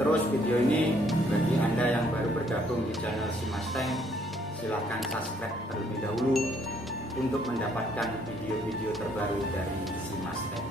terus video ini. Bagi Anda yang baru bergabung di channel Simasteng, silahkan subscribe terlebih dahulu untuk mendapatkan video-video terbaru dari Simasteng.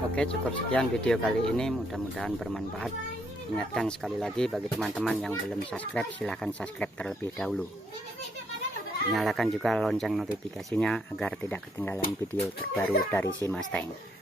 Oke, cukup sekian video kali ini, mudah-mudahan bermanfaat. Ingatkan sekali lagi bagi teman-teman yang belum subscribe, silahkan subscribe terlebih dahulu. Nyalakan juga lonceng notifikasinya agar tidak ketinggalan video terbaru dari Simasteng.